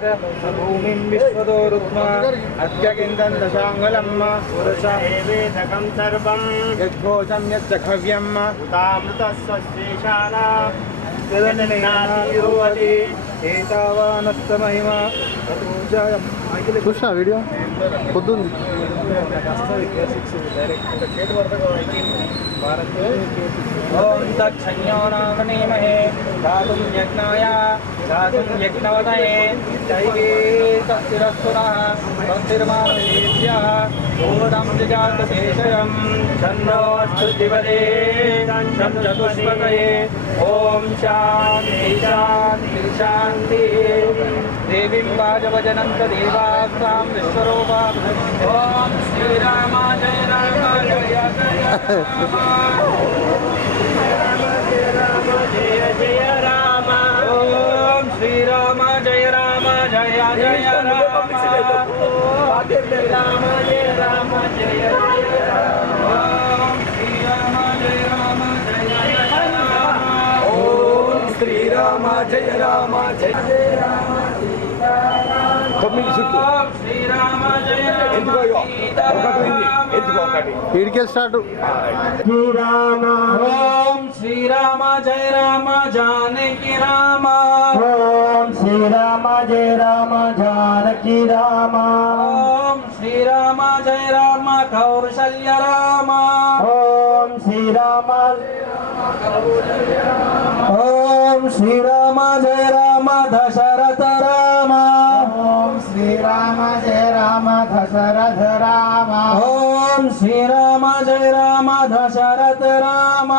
भूमिं विश्वदोरुत्मा अद्यकिन्दं दशाङ्गलम् पुरुषेवेदकं सर्वं यद्घोषं यच्च खव्यम् उतामृतस्वशेषाना तदन्नातिरुवति एतावानस्तमहिमा చూసా వీడియో పొద్దుంది ఓం దక్షిణ్యో నామనేమహే దాతుం యజ్ఞాయ దాతుం యజ్ఞవతయే దైవే తస్తిరస్సునః తస్తిర్మానుషేభ్యः ఓదం జగాత్ దేశయం ఛన్నోऽस्तु దివదే ఛం చతుష్పతయే ఓం శాంతి శాంతి శాంతి దేవీం వాజవజనంత దేవాస్తాం విశ్వరూపా ఓం శ్రీరామ జయ రామ జయ జయ జయ జయ రామ ఓం శ్రీరామ జయ రామ జయ జయ రామ శ్రీరామ జయ రామ జయ జయ రామ ఓం శ్రీరామ జయ రామ జయ జయ రామ ఓం శ్రీరామ జయ రామ జయ జయ రామ శ్రీరామ జయ ఈడికే స్టార్ట్ శ్రీరామ ఓం శ్రీరామ జయ రామ జానకి రామ ఓం శ్రీరామ జయ రామ జానకి రామ ఓం శ్రీరామ జయ రామ కౌశల్య రామ ఓం శ్రీరామ ఓం శ్రీరామ జయ రామ దశరథ రామ ఓం శ్రీరామ జయ రామ దశరథ రామ ఓం శ్రీరామ జయ రామ దశరథ రామ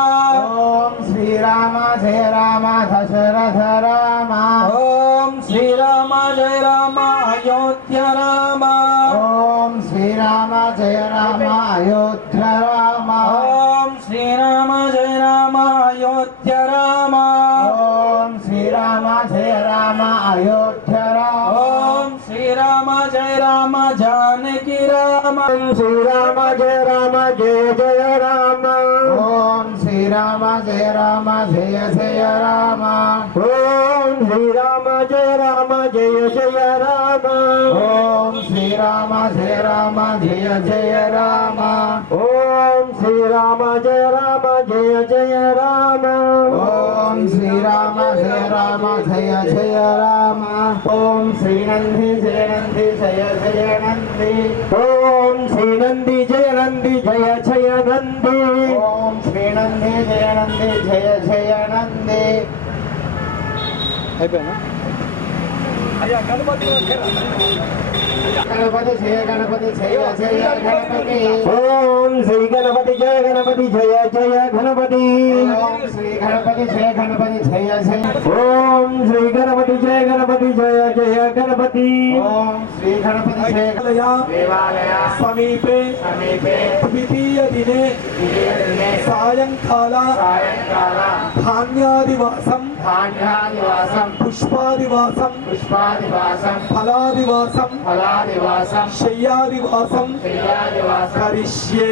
ఓం శ్రీరామ జయ రామ దశరథ రామ ఓం శ్రీరామ జయ రామ అయోధ్య రామ ఓం శ్రీరామ జయ రామ అయోధ్య రామ ఓం శ్రీరామ జయ రామ అయోధ్య రామ ఓం శ్రీరామ జయ రామ అయోధ్య రామ ఓం శ్రీరామ జయ రామ జానకి రామ శ్రీరామ జయ రామ జయ జయ రామ ఓం శ్రీరామ జయ రామ జయ జయ రామ ఓం శ్రీరామ జయ రామ జయ జయ రామ ఓం శ్రీరామ జయ రామ జయ జయ రామ ఓం శ్రీరామ జయ రామ జయ జయ రామ ఓం శ్రీరామ జయ రామ జయ జయ రామ ఓం శ్రీనంది జయ నంది జయ జయ నంది ఓం శ్రీనంది జయ నంది జయ జయ నంది ఓం శ్రీనంది జయ నంది జయ జయ నంది అయిపోయినా గణపతి జయ గణపతి జయ జయ గణపతి ఓం శ్రీ గణపతి జయ గణపతి జయ జయ గణపతి ఓం శ్రీ గణపతి జయ గణపతి జయ జయ ఓం శ్రీ గణపతి జయ గణపతి జయ జయ గణపతి ఓం శ్రీ గణపతి జయ దేవాలయ సమీపే ద్వితీయ దినే సాయంకాల ధాన్యాదివాసం పుష్పాదివాసం ఫలాదివాసం శయ్యాదివాసం కరిష్యే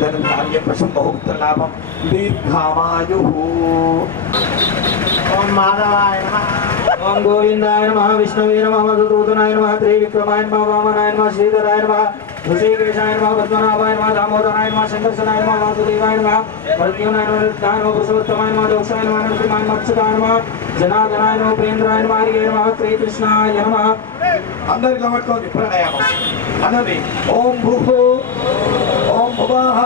ధనధాన్య ప్రశంభోక్త లాభం దీర్ఘామాయు ఓం మాధవాయ నమః ఓం గోవిందాయ నమః విష్ణవే నమః మధుసూదనాయ నమః త్రివిక్రమాయ నమః వామనాయ నమః శ్రీధరాయ నమః ఋషికేశాయ నమః పద్మనాభాయ నమః దామోదరాయ నమః శంకర్షణాయ నమః వాసుదేవాయ నమః ప్రద్యుమ్నాయ నమః నిత్యాయ నమః పురుషోత్తమాయ నమః దోక్షాయ నమః నరసింహాయ నమః అచ్యుతాయ నమః జనార్దనాయ నమః ప్రేంద్రాయ నమః హరియ నమః శ్రీకృష్ణాయ నమః అందరి లమట్టుకోండి ప్రాణాయామం అనండి ఓం భూః ఓం భువః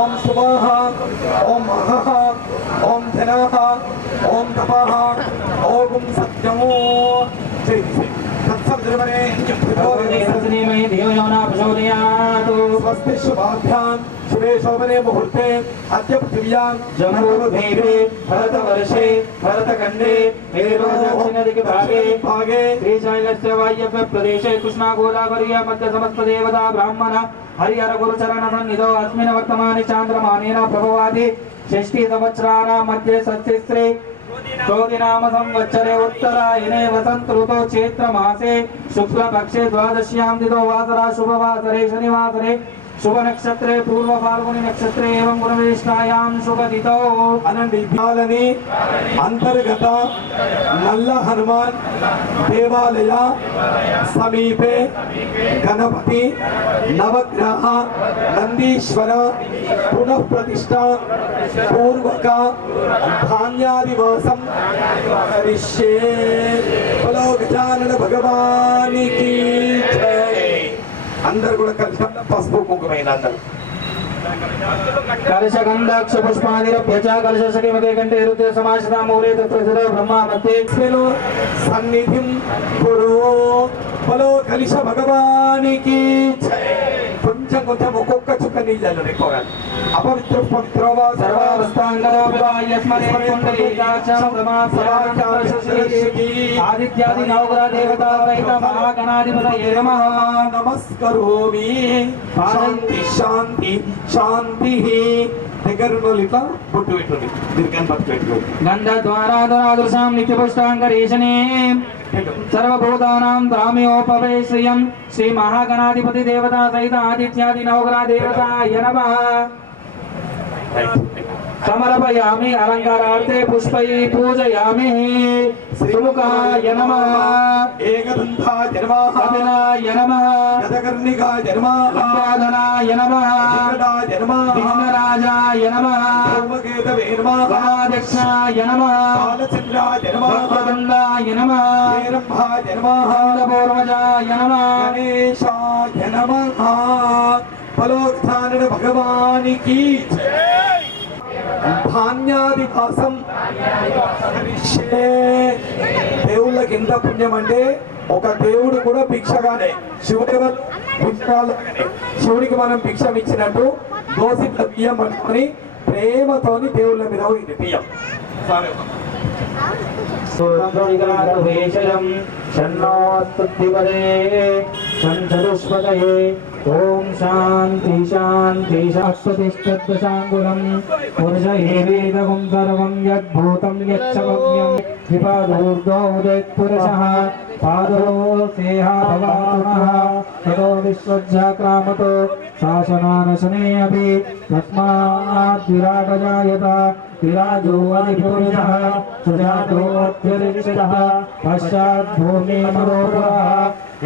ఓం సువః ఓం మహః ఓం ధనః ఓం తపః ఓం సత్యమో జై శ్రీ स्वस्ति शुभाभ्यां शुभे शोभने मुहूर्ते अद्य पृथिव्यां जम्बूद्वीपे भरतवर्षे भरतखण्डे दक्षिणदिग्भागे भागे श्रीशैलस्य वायव्य प्रदेशे कृष्णा गोदावरी मध्य समस्त देवता ब्राह्मण हरिहर गुरुचरण सन्निधौ अस्मिन् वर्तमाने चान्द्रमानेन प्रभवादि षष्ठी संवत्सराणां मध्ये षष्ठीस्त्रे क्रोधिनाम संवत्सरे उत्तरायणे वसंत ऋतौ चैत्र मासे शुक्ल पक्षे द्वादश्यां तिथौ वासरा शुभवासरे शनिवासरे शुभ नक्षत्रे पूर्व फाल्गुनी नक्षत्रे एवं गुणवेष्टायां शुभ तिथौ అనండి బాలని అంతర్గత నల్ల హనుమాన్ దేవాలయ సమీపే గణపతి నవగ్రహ నందీశ్వర పునః ప్రతిష్ట పూర్వక ధాన్యాదివాసం కరిష్యే బలో గజానన భగవానికి జై. అందరు కూడా కలిసి పసుపు కుంకుమైన అందరు कलश गंधाक्ष पुष्पादिरभ्य च कलश सखिमते कंठे रुद्र समाश्रिता मूले तत्र ब्रह्मा मध्ये స్వెలో సన్నిధిం గురు బలో కలిశ భగవానికి జై. కొంచెం కొంచెం ఒక్కొక్క చుక్క నీళ్ళలో ఎక్కువగా అపవిత్ర పవిత్ర ఆదిత్యాది నవగ్రహ దేవతా సహిత మహాగణాధిపతయే నమః. నమస్కరోమి. శాంతి శాంతి శాంతి. దగ్గర ఇట్లా బొట్టు పెట్టుకోండి దీర్ఘాన్ని బట్టు పెట్టుకోండి. गन्धद्वारादुरादृशां नित्यपुष्टाङ्गरीशने सर्वभूतानां दाम्योपवेश्रियं श्री महागणाधिपति देवता सहित आदित्यादि नवग्रह देवताय नमः. समर्पयामि अलङ्कारार्थे पुष्पैः पूजयामि. श्रीमुखाय नमः. ఏకదంతాయ నమః. अभिनाय नमः. గదకర్ణికాయ నమః. लम्बाधनाय नमः. వికటాయ నమః. विघ्नराजाय नमः. ధూమకేతవే నమః. गणाध्यक्षाय नमः. బాలచంద్రాయ నమః. वक्रतुण्डाय नमः. హేరంభాయ నమః. पूर्वजाय नमः. గణేశాయ నమః. ఫలోత్థాన భగవానికి జై. ధాన్యాదివాసం కరిష్యే. దేవుళ్ళకి ఎంత పుణ్యం అంటే ఒక దేవుడు కూడా భిక్షగానే శివుడి శివుడికి మనం భిక్షం ఇచ్చినట్టు దోసిట్ల బియ్యం పట్టుకొని ప్రేమతోని దేవుళ్ళ మీద ఇది బియ్యం सूरम्भुविग्रहवेशयं शन्नोऽस्तुतिपदे सञ्चतुष्पदये ॐ शान्ति शान्ति शाश्वतिष्ठद्दशाङ्गुलं पुरुषैवेदगुं सर्वं यद्भूतं यच्छमव्यं विपादूर्ध्वो उदेत्पुरुषः पादो सेहाभवानः ततो विश्वज्जाक्रामतो शासनानशने अपि तस्मात् विरागजायत विराजो अधिपुरुषः सुजातोऽत्यरिक्षितः पश्चात् भूमिमरोपरः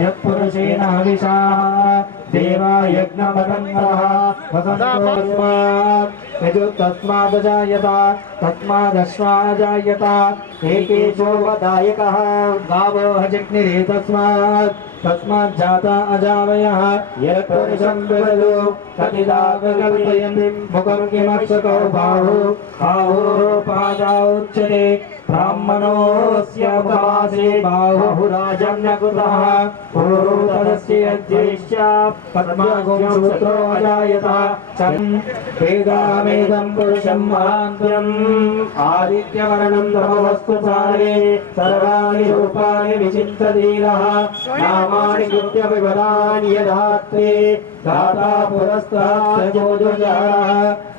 यत्पुरुषेण हविषाः देवा यज्ञमदन्वः वसन्तोऽस्मात् यजुस्तस्मादजायत तस्मादश्वाजायत एकेशो वदायकः गावो हजग्निरे तस्मात् जाता अजावयः यत्पुरुषं विददो कतिदा कल्पयन्ति मुखं किमक्षतो बाहुपादाउच्यते ब्राह्मणोऽस्य मुखमासे बाहुराजन्यकृतः पूर्वतरस्य ज्येष्ठा पद्मागोत्रो अजायत वेदामेदं पुरुषं महान्त्यम् आदित्यवर्णं तमवस्तुचारे सर्वाणि रूपाणि विचिन्त्यधीरः नामानि कृत्यविवराणि यदात्रे दाता पुरस्तात् जोजः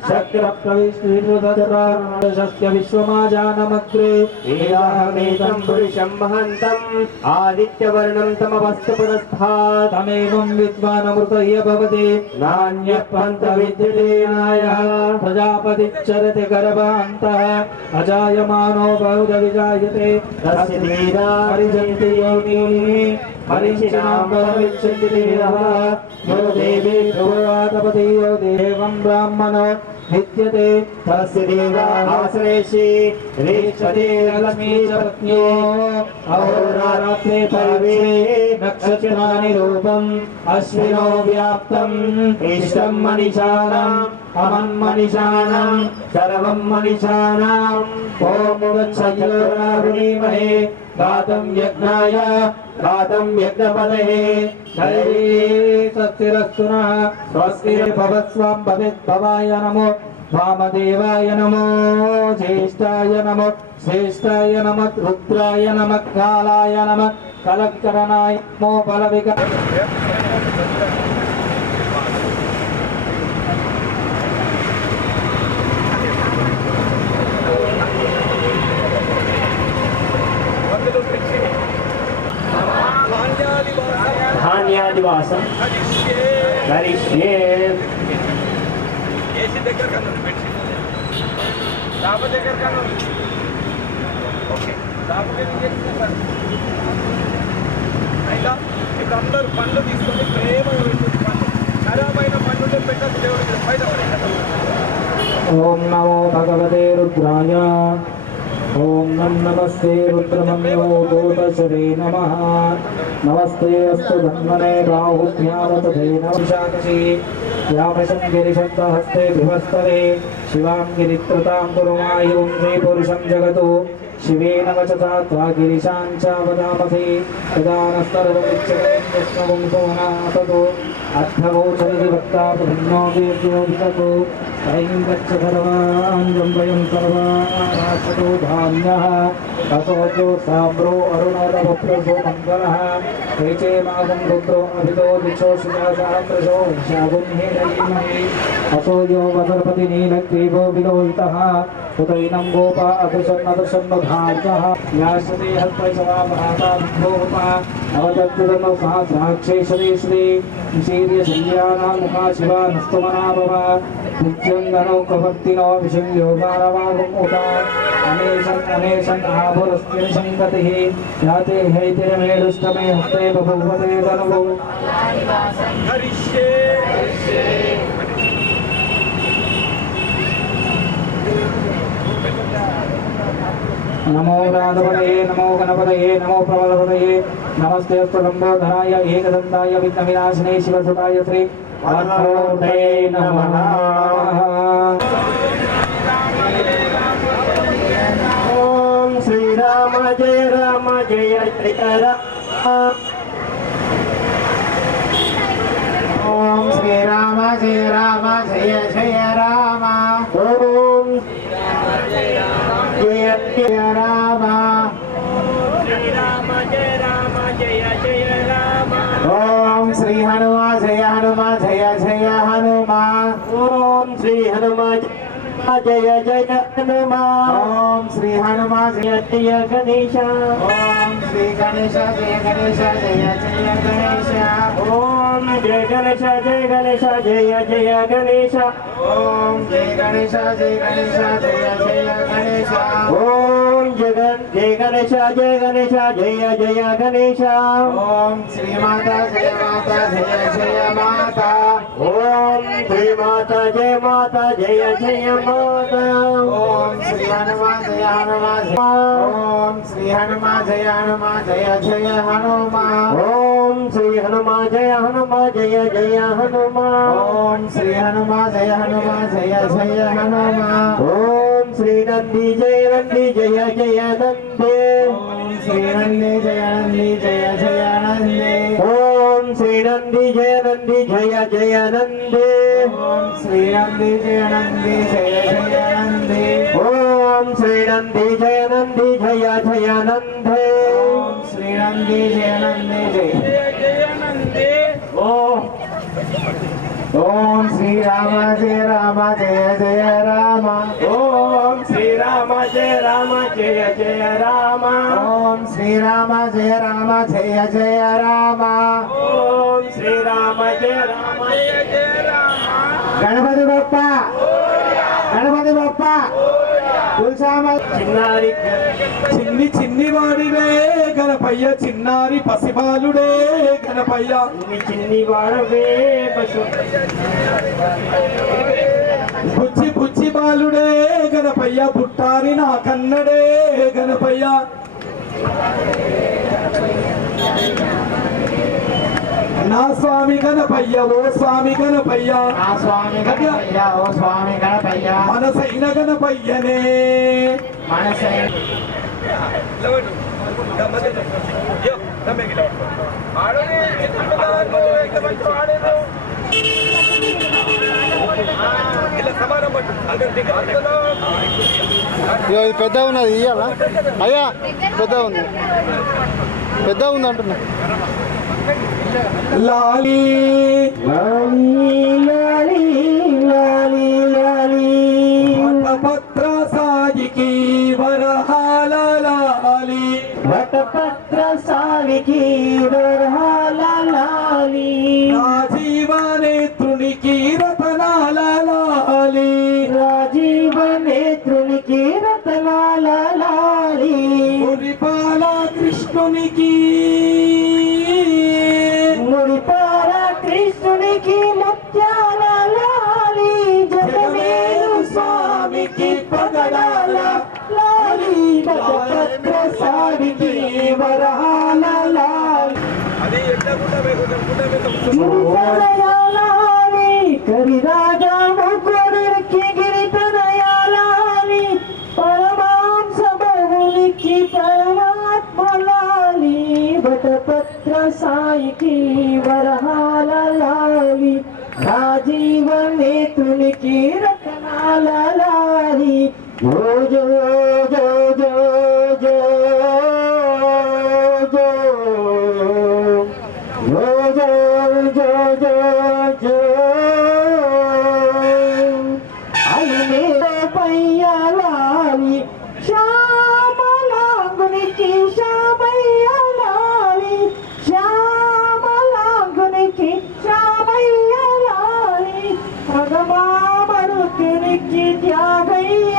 शक्तिप्रविष्टुतस्य विश्वमाजानमग्रे वेदामेतं पुरुषं महन्तम् आदित्यवर्णं तमवस्तु पुरस्तात् तमेवं विद्वानमृतय भवति नान्यः पन्थविद्यते नायः प्रजापतिश्चरति गर्भान्तः अजायमानो बहुधविजायते तस्य धीरा परिजन्ति योनिः परिचिनां परमिच्छन्ति धीरः यो देवी ध्रुवातपति यो देवं ब्राह्मणो विद्यते तस्य देवासनेषि रेक्षते लक्ष्मी च पत्न्यो अहोरात्रे पर्वे नक्षत्राणि रूपम् अश्विनो व्याप्तम् इष्टं मनीषाणाम् अमन्मनीषाणाम् सर्वं मनीषाणाम् ॐ गच्छयोर्नावृणीमहे गातं यज्ञाय गातं यज्ञपदये दैवी सत्तिरस्तु नः स्वस्ति भवत्स्वं भवेद्भवाय नमो वामदेवाय नमो ज्येष्ठाय नमो श्रेष्ठाय नमः रुद्राय नमः कालाय नमः कलकरणाय नमो बलविका ధాన్యాదివాసం కరిష్యే ఇప్పుడు అందరూ పండ్లు తీసుకొని ప్రేమగా పెట్టు పండ్లు ఖరాబైన పండ్లు పెట్టదు దేవుడికి బయట పడేయాలి. ఓం నమో భగవతే రుద్రాయ. ఓం నమస్తే రుద్రమన్యో దూతశరే నమః. నమస్తే అస్తు ధన్వనే బాహుభ్యాం తదే నమశాకసి. యామశం గిరిశబ్దహస్తే విభస్తరే శివాం గిరిత్రతాం కురుమాయుం శ్రీపురుషం జగతు. శివేన వచసా త్వా గిరిశాంచ వదామసి. యదానస్తర్వమిచ్చకం సోనాతతో అర్థగోచరి వక్తా ప్రభిన్నో వీర్యోభిషతు. తైం గచ్చ సర్వాంజం వయం సర్వారాచతో ధాన్యః. అసోజో సామ్రో అరుణోరవప్రసో మంగళః. ఏచే మాగం రుద్రో అభితో దిశో శివాసాంద్రశో విశాగున్హేరయీమహి. అసోజో వదర్పతి నీలగ్రీవో విలోహితః. ఉదైనం గోపా అదృశన్నదృశన్న ధార్యః. యాశ్వతే హల్పైషవా మహాతా విభోపా. అవతత్తుదన్న సహస్రాక్షేషదే శ్రీ విశీర్య శల్యానాముఖా శివా నస్తుమనాభవ. నిత్యంగనో కవర్తినో విషం యోగారవాగుముత. అనేషన్ ఆభురస్తిర్సంగతిః. యాతే హైతిరమేడుష్టమే హస్తే బభూవతే ధనువు. హరిష్యే నమో రాధపదయే నమో గణపతయే నమో ప్రబలపదయే. నమస్తే లంబోధరాయ ఏకదంతాయ విఘ్నవినాశినే శివసుతాయ శ్రీ పార్థోదే నమః. ఓం శ్రీరామ జయ రామ జయ జయ రామ. ఓం శ్రీరామ జయ రామ జయ జయ రామ. ఓం జయ జయ రామ. శ్రీరామ జయ రామ జయ జయ రామ. ఓం శ్రీ హనుమా జయ హనుమా జయ జయ హనుమా. ఓం శ్రీ హనుమ జయ జయ హనుమ. ఓం శ్రీ హనుమా జయ జయ జయ గణేశ. ఓం శ్రీ గణేశ జయ గణేశ జయ జయ గణేశ. ఓం జయ గణేశ జయ గణేశ జయ జయ గణేశ. ఓం జయ గణేశ జయ గణేశ జయ జయ గణేశ. ఓం జయ గణేశ జయ గణేశ జయ జయ గణేశ. ఓం శ్రీ మాతా జయ మాతా జయ జయ మాతా. ఓం శ్రీ మాత జయ మాత జయ జయ మాత. ఓం శ్రీ హనుమా జయ హనుమా జయ. ఓం శ్రీ హనుమా జయ హనుమా జయ జయ హనుమా. ఓం శ్రీ హనుమ జయ హనుమ జయ జయ హనుమ. ఓం శ్రీ హనుమా జయ హనుమా జయ జయ హనుమా. ఓం శ్రీ నంది జయ నంది జయ జయ నందే. ఓం శ్రీ నంది జయ నంది జయ జయ నంది. ఓం శ్రీ నంది జయ నంది జయ జయ నందే. ఓం శ్రీ నంది జయ నంది జయ జయ నంది. ఓం శ్రీ నంది జయ నంది జయ జయ నందే. ఓం శ్రీ నంది జయ నంది జయ. ఓం శ్రీరామ జయ రామ జయ జయ రామ. ఓం శ్రీరామ జయ రామ జయ జయ రామ. ఓం శ్రీరామ జయ రామ జయ జయ రామ. ఓం శ్రీరామ జయ రామ జయ జయ రామ. గణపతి బప్ప గణపతి బప్ప. తులసామ చిన్నారి చిన్ని చిన్ని వాడివే గణపయ్య చిన్నారి పసిబాలుడే గణపయ్య. చిన్ని వాడవే పశు బుచ్చి బుచ్చి బాలుడే గణపయ్య పుట్టారి నా కన్నడే గణపయ్య. నా స్వామి గణపయ్య ఓ స్వామి గణపయ్య. ఆ స్వామి గణపయ్య ఓ స్వామి గణపయ్య. మనసైన గణపయ్యనే మనసే ఇగో ఇది పెద్ద ఉన్నది ఇయ్యాలా అయ్యా పెద్ద ఉంది పెద్ద ఉంది అంటున్నా లాలి లాలి లాలి లాలి లాలి. పత్ర సాయికి వరహాల లాలి. వటపత్ర సాలికి వరహాల లాలి. నా జీవనే ముడిపాల కృష్ణునికి ముత్యాల లాలి జగమేలు స్వామికి పగడాల లాలి భద్రపత్ర సాడికి వరహాల లాలి అది ఎట్టకుండా గిరితనయాలాలి కరిరాజా ముకురుడికి గిరితనయాలాలి పరమాంస బహునికి పరమాత్మలాలి భటపత్ర సాయికి వరహాల లాలి రాజీవ నేతునికి రతనాల లాలి జో జో జో జో జో జో జో జో జో జో పయ్యాలి శ్యామలాంగునికి శ్యామయ్యాలి శ్యామలాంగునికి శ్యామయ్యాలి భగవామరుతునికి త్యాగయ్య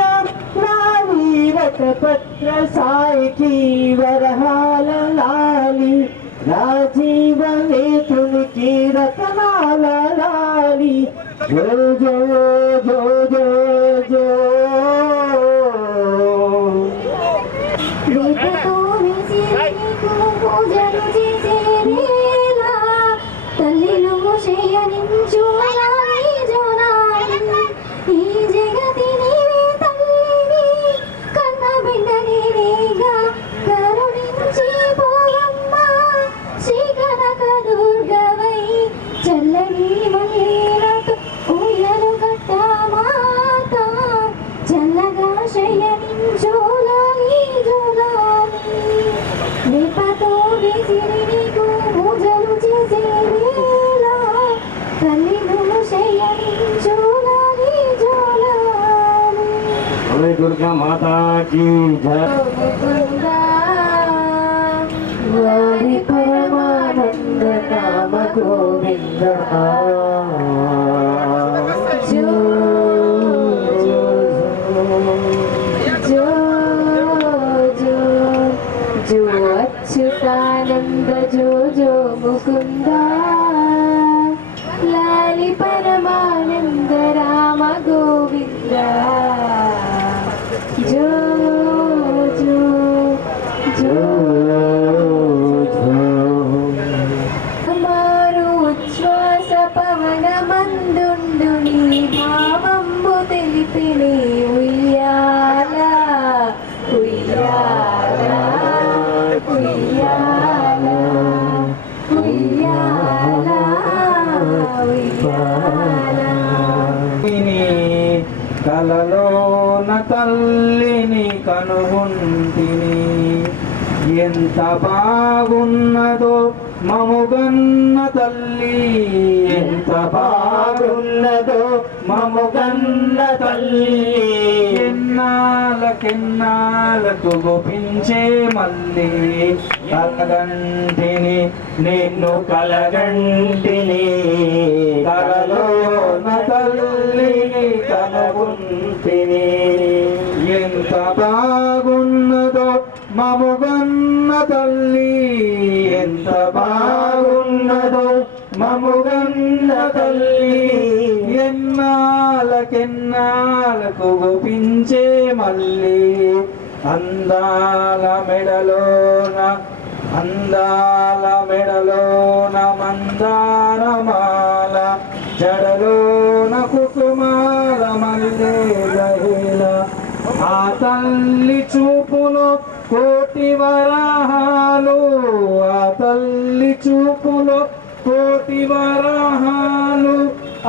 లాలి వటపత్ర సాయికి వరహాల లాలి రాజీవ నేతునికి రతనాల లాలి జో జో జో జో జో దీపతో విసిరికు పూజలు చేసే వేళ తల్లిలు శయనించు లాలి జోనాలి ఈ జగతి నీవే తల్లివి కన్న బిడ్డ నీవేగా కరుణించి పోవమ్మ శ్రీ కనక దుర్గవై చల్లని మల్లీలతో ఊయలు కట్టమాత చల్లగా శయనించు లాలి జోలాలి దీపతో విసిరి నీకు పూజలు చేసే వేళ తల్లిను శయనించు లాలి జోలాలి జయ దుర్గా మాతా కీ జయ ముకుందా వారి పరమానంద నామ గోవింద జో జో జో జో జో అచ్యుతానంద జో జో ముకుందా లాలి పరమానంద రామ గోవింద జో జో జో మారు ఉచ్ఛ్వాస పవన మందుండు నీ భావంబు తెలిపిని ఉయ్యాల ఉయ్యాల ఉయ్యాల ఉయ్యాల ఉయ్యాల కలలోన తల్లిని కనుగొంటిని ఎంత బాగున్నదో మముగన్న తల్లి ఎంత బాగున్నదో మముగన్న తల్లి ఎన్నాళ్ళకెన్నాళ్ళకు గోపించే మళ్ళీ కలగంటిని నిన్ను కలగంటిని కలలోన తల్లిని కనుగొంటిని ఎంత బాగున్నదో మముగన్న తల్లి ఎంత బాగున్నదో మముగన్న తల్లి ఎన్నాళ్ళకెన్నాళ్ళకు గోపించే మళ్ళీ అందాల మెడలోన మందారమాల జడలోన కుసుమాల మల్లెల ఆ తల్లి చూపులో కోటి వరాహాలు ఆ తల్లి చూపులో కోటి వరాహాలు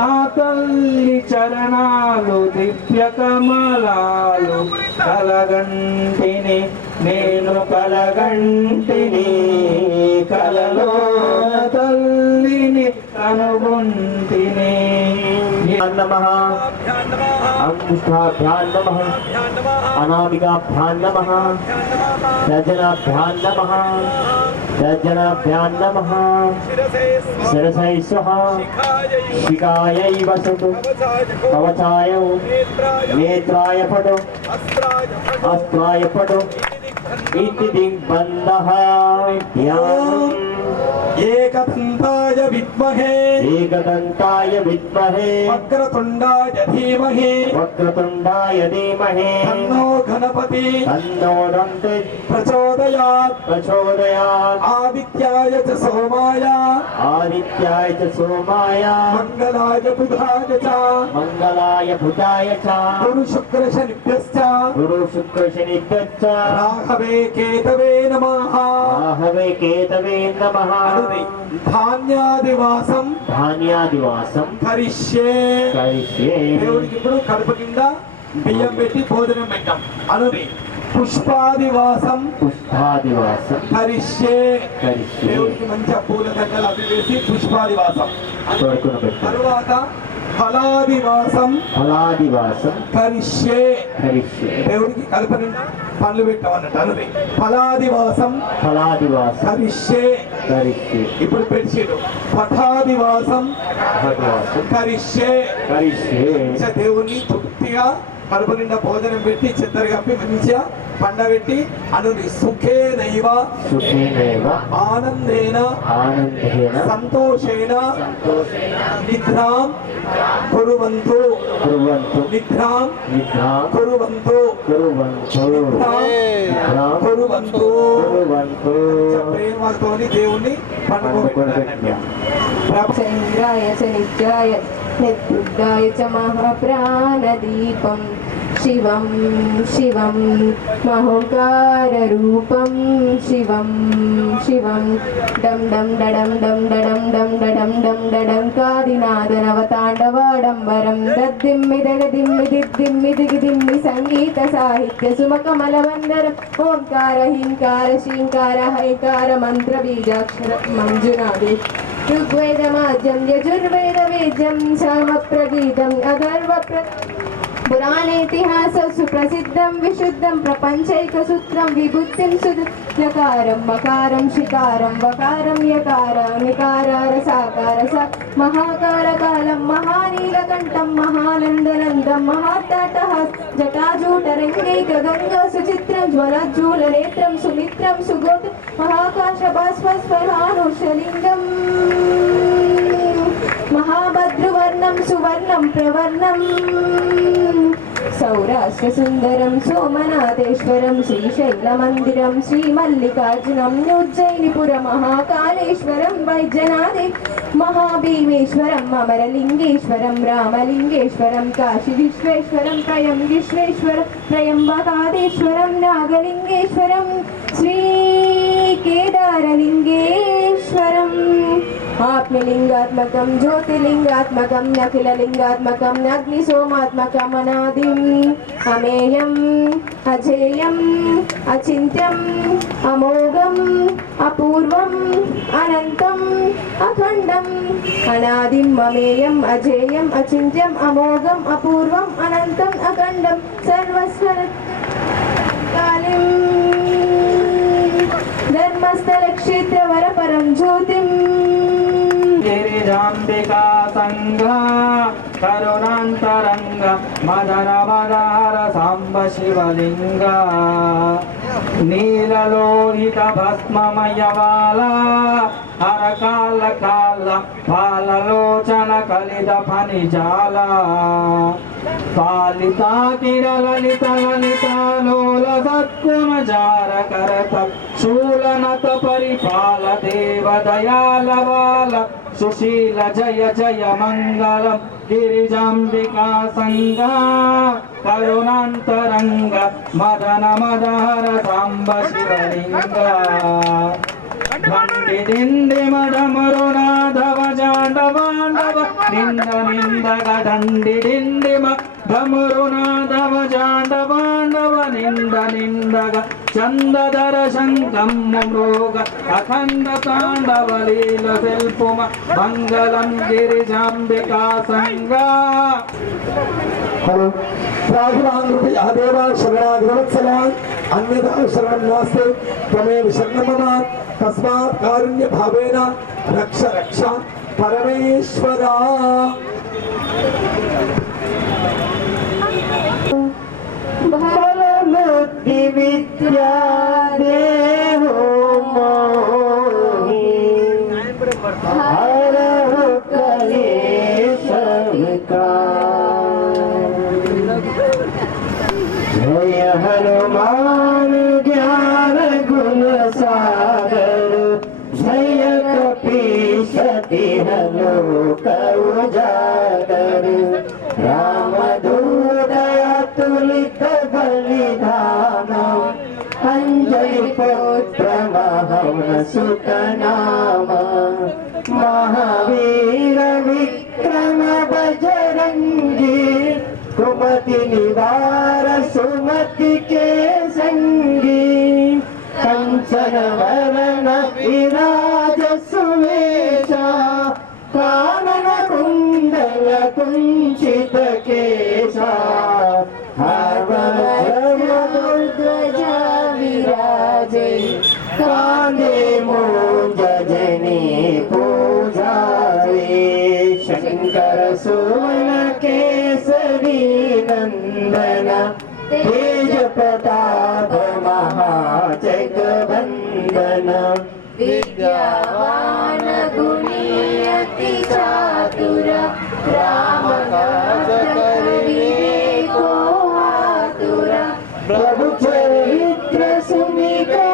ఆ తల్లి చరణాలు దివ్య కమలాలు కలగంటిని నేను కలగంటిని కలలో తల్లిని కనుగొంటిని నమః అంకుష్టాభ్యాం నమః అనామికాభ్యాం నమః సజ్జనాభ్యాం నమః సజ్జనాభ్యాం నమః శిరసై స్వః శిఖాయై వసతు కవచాయ నేత్రాయ పటు అస్త్రాయ పటు इति दिग्बन्धः ध्यानम् एकदन्ताय विद्महे एकदन्ताय विद्महे वक्रतुण्डाय धीमहि वक्रतुण्डाय धीमहि तन्नो गणपति तन्नो दन्ते प्रचोदयात् प्रचोदयात् आदित्याय च सोमाय आदित्याय च सोमाय मङ्गलाय बुधाय च मङ्गलाय बुधाय च गुरु शुक्र शनिभ्यश्च गुरु शुक्र शनिभ्यश्च राहवे केतवे नमः राहवे केतवे नमः ధాన్యాదివాసం ధాన్యాదివాసం కరిష్యే కరిష్యే దేవుడికి ఇప్పుడు కడుపు కింద బియ్యం పెట్టి భోజనం పెట్టాం అనుని పుష్పాదివాసం పుష్పాదివాసం కరిష్యే కరిష్యే దేవుడికి మంచి పూల దండలు అవి వేసి పుష్పాదివాసం తోడుకుని పెట్టాం తరువాత ఫలాదివాసం ఫలాదివాసం కరిష్యే కరిష్యే దేవుడికి కడుపు నిండా పండ్లు పెట్టామన్నట్టు అనుని ఫలాదివాసం ఫలాదివాసం కరిష్యే కరిష్యే ఇప్పుడు పెట్టాడు పఠాదివాసం ఫలాదివాసం కరిష్యే కరిష్యే దేవుణ్ణి తృప్తిగా కడుపు నిండా భోజనం పెట్టి చెత్తరు కప్పి మంచిగా పండబెట్టి అనుని సుఖేనైవ సుఖేనైవ ఆనందేన ఆనందేన సంతోషేన నిద్రాం కుర్వంతు కుర్వంతు నిద్రాం నిద్రాం కుర్వంతు కుర్వంతు నిద్రాం కుర్వంతు కుర్వంతు ప్రేమతోని దేవుణ్ణి పండుకోబెట్టాలి చంద్రాయ చ నిత్యాయ నిర్బుద్ధాయ చ మహాప్రాణదీపం శివం శివం మహోంకారరూపం శివం శివం డం డం డడం డం డడం డం డడం డం డడంకాదినాదనవతాండవాడంబరం దద్దిమ్మి దగదిమ్మి దిద్దిమ్మి దిగిదిమ్మి సంగీత సాహిత్య సుమకమలవందరం ఓంకార హింకార శ్రీంకార హైకార మంత్ర బీజాక్షర మంజునాది ఋగ్వేదమాద్యం యజుర్వేద వేద్యం సామప్రగీతం అథర్వ పురాణేతిహాస సుప్రసిద్ధం విశుద్ధం ప్రపంచైకసూత్రం విభుత్తిం సుకారం మకారం శికారం వకారం యకార నికార రసాకార స మహాకార కాలం మహానీలకంఠం మహానందనందం మహాతాటః జటాజూటరంగైక గంగా సుచిత్రం జ్వలజ్జూల నేత్రం సుమిత్రం సుగోత మహాకాశ బాష్పస్ఫలానుషలింగం మహాభద్రువర్ణం సువర్ణం ప్రవర్ణం సౌరాష్ట్ర సుందరం సోమనాథేశ్వరం శ్రీశైలమందిరం శ్రీమల్లికార్జునం ఉజ్జయినిపుర మహాకాళేశ్వరం వైద్యనాథే మహాభీమేశ్వరం అమరలింగేశ్వరం రామలింగేశ్వరం కాశీ విశ్వేశ్వరం త్రయంబకేశ్వరం త్రయంబకాదేశ్వరం నాగలింగేశ్వరం శ్రీ కేదారలింగేశ్వరం ఆత్మలింగాత్మకం జ్యోతిలింగాత్మకం అఖిలలింగాత్మకం అగ్నిసోమాత్మకం అనాదిం అమేయం అజేయం అచింత్యం అమోఘం అపూర్వం అనంతం అఖండం అనాదిం అమేయం అజేయం అచింత్యం అమోఘం అపూర్వం అనంతం అఖండం సర్వస్వర కాళిం ధర్మస్థల క్షేత్ర వరపరం జ్యోతిం గిరిజాంబికా సంఘ కరుణాంతరంగ మదన మదార సాంబ శివలింగ నీలలోహిత భస్మమయవాల హరకాల కాల పాలలోచన కలిత ఫణిజాల పాలితా కిరలలిత లలితాలోల సత్గుణ జార కరత శూలనత పరిపాల దేవ దయాలవాల సుశీల జయ జయ మంగళం గిరిజాంబికా సంఘ కరుణాంతరంగ మదన మదహర సాంబ శివలింగ దండి దిండి మడమరునాధవ జాండవాండవ నింద నిందగ దండి డిండి ధమురునాధవ జాండవాండవ నింద నిందగ చందధర శంఖమ్ము మృగ అఖండ తాండవ లీల శిల్పుమ మంగళం గిరిజాంబికా సంఘ హలో ప్రాగురాంధ్రయ దేవా శరణాగవత్సల అన్యథా శరణం నాస్తే త్వమేవ శరణం మమ తస్మాత్ కారుణ్య భావేన రక్ష రక్ష పరమేశ్వరా భారత बुद्धि विद्या देहो मोहि हरहु कलेश विकार। जय हनुमान ज्ञान गुण सागर जय कपीश तिह लोक उजागर। रामदूत अतुलित बलिदान अंजलि पुत्र महन सुत नाम। महावीर विक्रम बजरंगी कुमति निवार सुमति के संगी। कंचन वरण विराज सुवेशा कानन कुंडल कुंचित केशा। ध्वजा विराजे कांधे मूंज जने पूजारे। शंकर सुवन केसरी नंदन तेज प्रताप महाजगवंदन। विद्यावान गुणी अति चातुर राम काज करिबे को आतुर। प्रभु चरित्र सुनिकर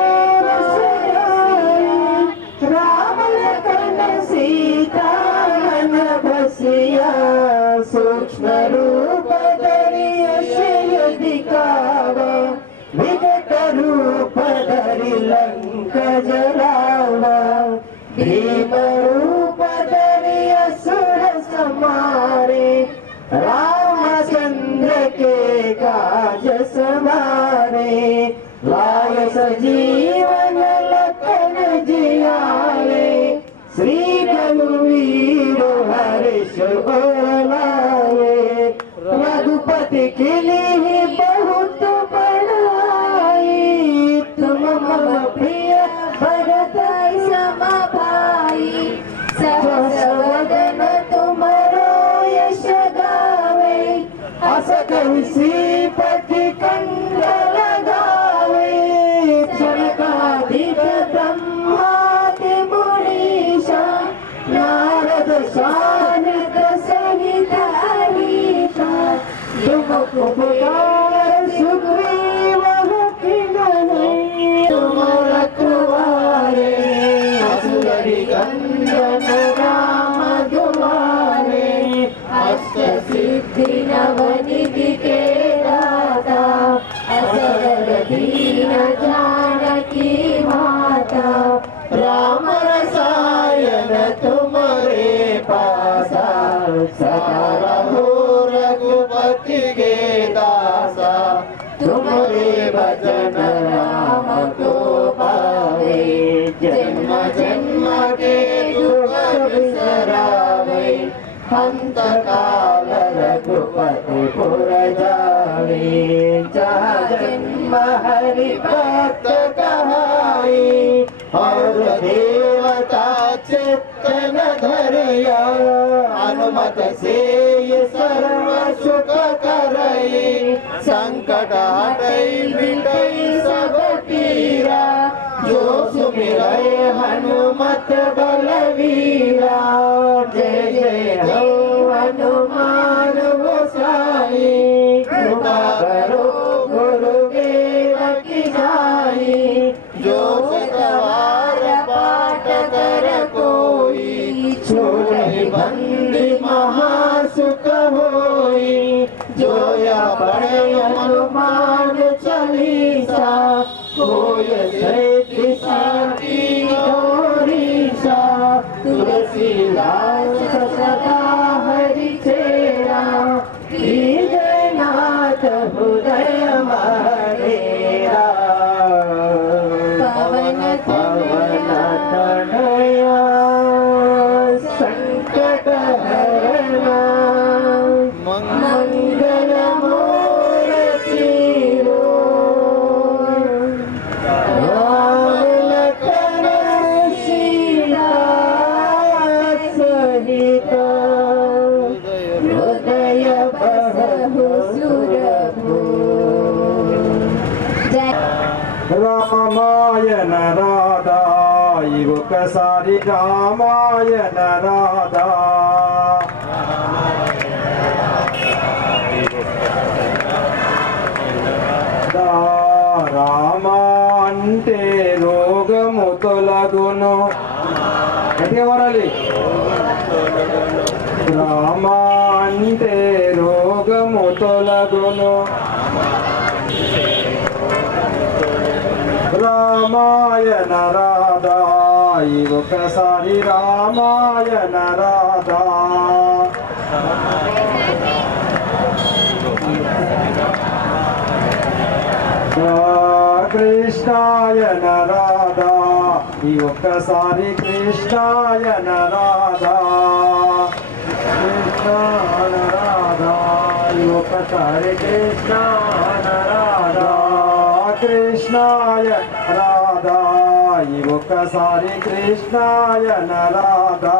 राम लखन सीता मन बसिया। सूक्ष्म रूप धरि सिय दिखावा विकट रूप धरि लंक जलावा। भीम रूप धरि असुर संहारे रामचंद्र के काज सवारे। लाय सजीवन लखन जियारे श्री रघुवीर हर्ष लाए। रघुपति के लिए बहुत बड़ाई तुम मम प्रिय भरत सम भाई। सहस वदन तुमरो यश गावे अस कहि श्रीपति कंठ लगावे। सनकादिक ब्रह्मादि मुनीषा नारद शारद सहित अहीशा। तुम उपकार सुग्रीव तुम रखवारे। असुरी कंदन राम दुआरे। अष्ट सिद्धि नवनिधि के दाता असर दीन जानकी माता। राम रसायन तुम्हारे पासा सदा रहो रघुपति के दासा। तुम्हारे भजन राम को पावे जन्म जन्म के दुख बिसरावे। अंत काल रघुपति पुर जावे। जहाँ जन्म हरि भक्त कहाई और देवता चित्तन धरिया। अनुमत से ये सर्व सुख करई संकट हटई मिटई सब पीरा। जो सुमिरै हनुमत बलवीरा। जय जय हो हनुमान गोसाई। कृपा करो गुरुदेव की जाई। जो सतवार पाठ कर कोई छूटहि बंदी महासुख होई। जो या पढ़े हनुमान चालीसा कोय सैति साथी गौरीसा। तुलसीदास सदा हरि चेरा नाथ हृदय महेरा। पवन तनया संकट हरणा मंगल मूर्ति राम लखन सीता सहित हृदय बहु सुरभु। जय రామాయణ రాధా ఒకసారి రామాయణ రాధా రామ అంటే రోగము తొలగును గట్టిగా వాడాలి రామ అంటే రోగము తొలగును రామాయణ రాధా ఒకసారి రామాయణ రాధా కృష్ణాయన రాధా ఒక్కసారి కృష్ణాయన రాధా కృష్ణాయన రాధా ఒక్కసారి కృష్ణాయన రాధా కృష్ణాయ రాధా ఒక్కసారి కృష్ణాయన రాధా